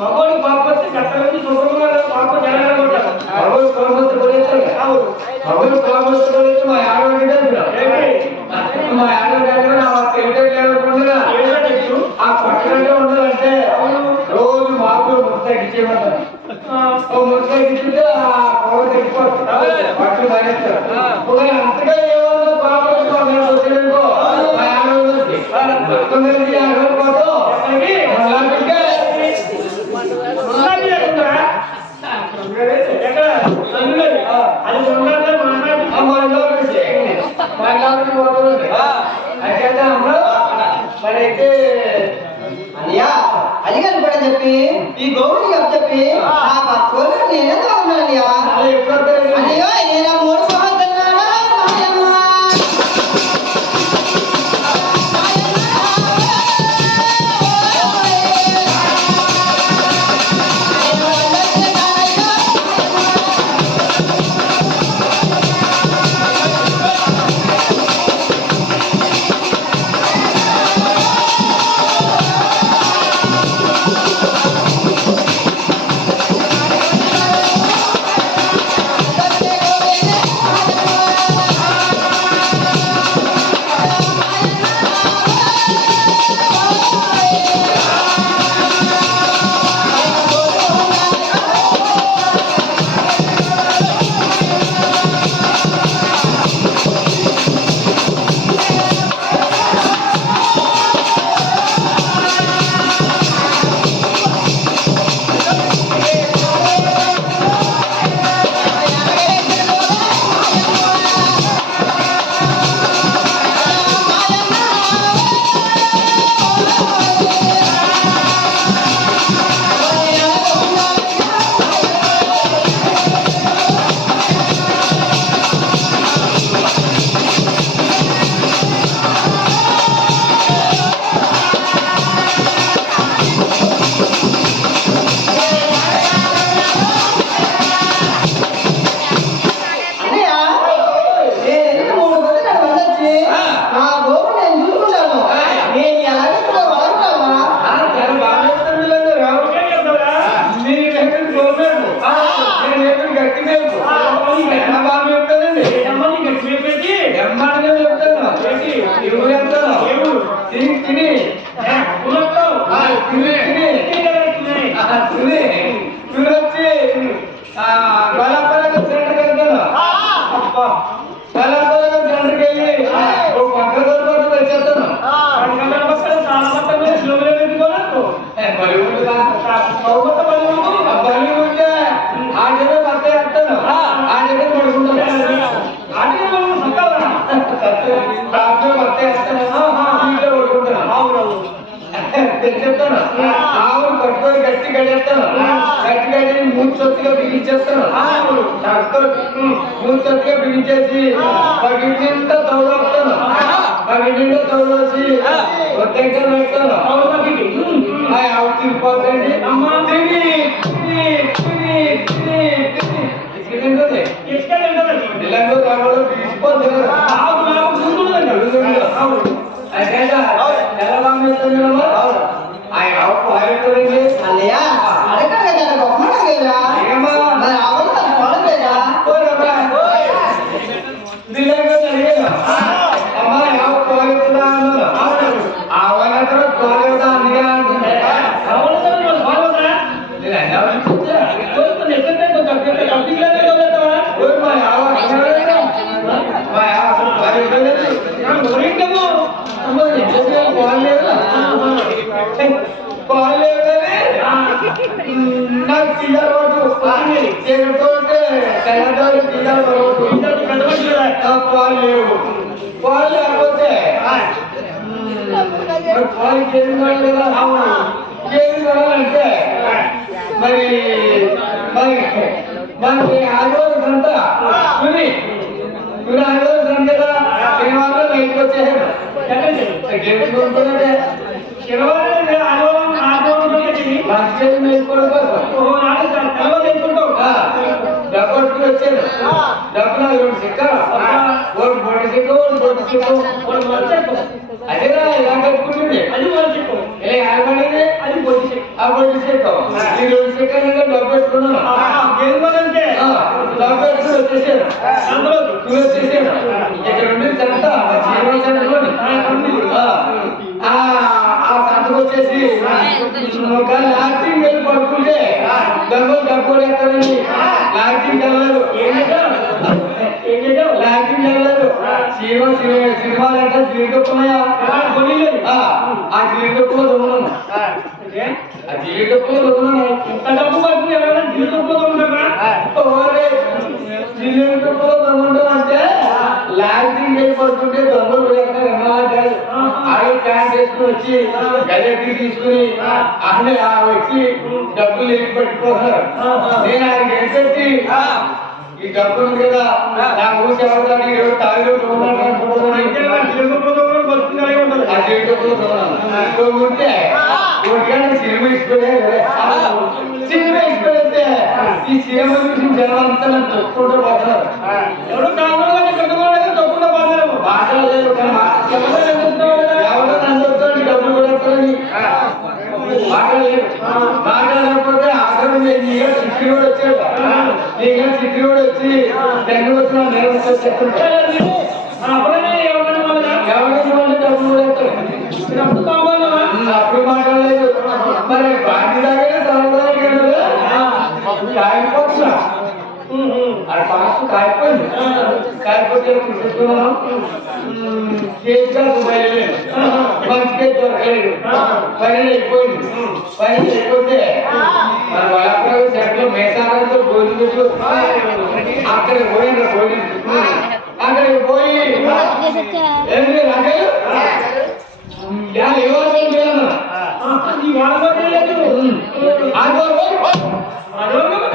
మగోడు పాపొచ్చి కట్టలకి సుఖంగా పాప జరగకుండా మగోడు పాపొచ్చి పోలేస్తారు మగోడు పాపొచ్చి పోలేసి మా ఆడవాడి మా ఆడవాడి నా తెలియకుండా ఆ పట్టణంలో ఉండాలంటే రోజు మాకు ముద్ద ఇచ్చేయమంటారు ముద్ద ఇచ్చుంటే ఆ పొగ తెచ్చిపోతుంది పట్లు మానేస్తారు అంతగా ఏమన్నా పాపొచ్చి వచ్చేదనుకో మా ఆడవాడి ఆడవాడిపోతాం అడిగాను కూడా చెప్పి ఈ గౌరీ చెప్పి నేనే ఉన్నానయ్యా అయ్యో నేను 3 సంవత్సరాలు చెప్తాను ఆవును కట్టుకొని గట్టి కట్టేస్తాను గట్టి కట్టి మూర్చొత్తుగా బిగించేస్తాను మూర్చొత్తుగా బిగించేసి పగిలింతా తౌడొస్తాను పగిలిండా తౌడొచ్చి దగ్గర పెడతాను ఆవు తిరిగిపోతండి తింటుంది ఇలాంటి తాగలో బిగిసిపోతుంది ఎలా బాగుంటుంది అన్నయ్య అడగ గొప్ప నాకు తీయరోజు పాలు లేవు పాలు లేకపోతే మరి పాలు కేజీ కావాలి కదా కేజీ కావాలంటే మరి మరి మనకి ఆదివారం సంత కుని ఆదివారం సంత కదా శనివారం నైట్కి వచ్చేసాడు మంచి మేలుకోవడం కోసం డబ్బు వచ్చాను డబ్బు నాకు 2 చెక్కలు ఓడి బొడ్డు చెక్క ఓడి బొడ్డు చెక్క అదేనా ఇలా కట్టుకుంటుంది ఇలా ఆడబడింది ఆ బొడ్డు చెక్క ఈ 2 చెక్కలు డబ్బు పెట్టుకున్నాను డబ్బు పెట్టుకుని వచ్చేసాను వచ్చేసాను ఇక్కడ ఉండి సంత సంతలోని ఆ సంతకు వచ్చేసి ఒక లాస్టింగ్ వెళ్ళి పడుకుంటే డబ్బులు ఎక్కడండి లాస్టింగ్ వెళ్ళలేదు లాస్టింగ్ వెళ్ళలేదు సినిమాలు అంటే జీవితప్పున్నాయా ఆ జీవితప్పులో దొంగను ఆ జీవితప్పులో దొంగను ఇంత డబ్బు పడుతుంది ఎవరైనా జీవితప్పులో దొంగరా జీవితప్పులో దొంగ అంటే లాస్టింగ్ వెళ్ళి పడుకుంటే దొంగలు ఆవిడ ప్యాంట్ వేసుకుని వచ్చి గజెట్టి తీసుకుని అన్నీ వచ్చి డబ్బులు ఎక్కి పెట్టుకోసారు నేను ఆయన ఎక్కి ఈ డబ్బులు ఉంది కదా నా ఊసి ఎవరిదాన్ని తాగిలో ఉంటే సినిమా ఇచ్చిపోతే ఈ సినిమా చూసి జనం అంతా నన్ను తొక్కుంటూ పోతున్నారు ఎవరు కావాలి తొక్కుంటూ పోతారు మాట్లాడలేదు ఎవరో నన్ను డబ్బులు కూడా మాట్లాడకపోతే ఆఖరి నీగా చిక్కి కూడా వచ్చాడు నీగా చిక్కి కూడా వచ్చి తెంగ వచ్చిన నేను చెప్పండి ఎవరైనా డబ్బులు కూడా అప్పుడు మాట్లాడలేదు మరి బాధ్య దగ్గర కాయపోతున్నా అది పాస్ కాయపోయింది కాయపోతే తీసుకున్నాను కేసుగా బయలుదేరి మంచి కేసు దొరకలేదు పని అయిపోయింది పని అయిపోతే మన వలపర చెట్లు మేసాలతో భోజనం అక్కడికి పోయింది అక్కడికి పోయి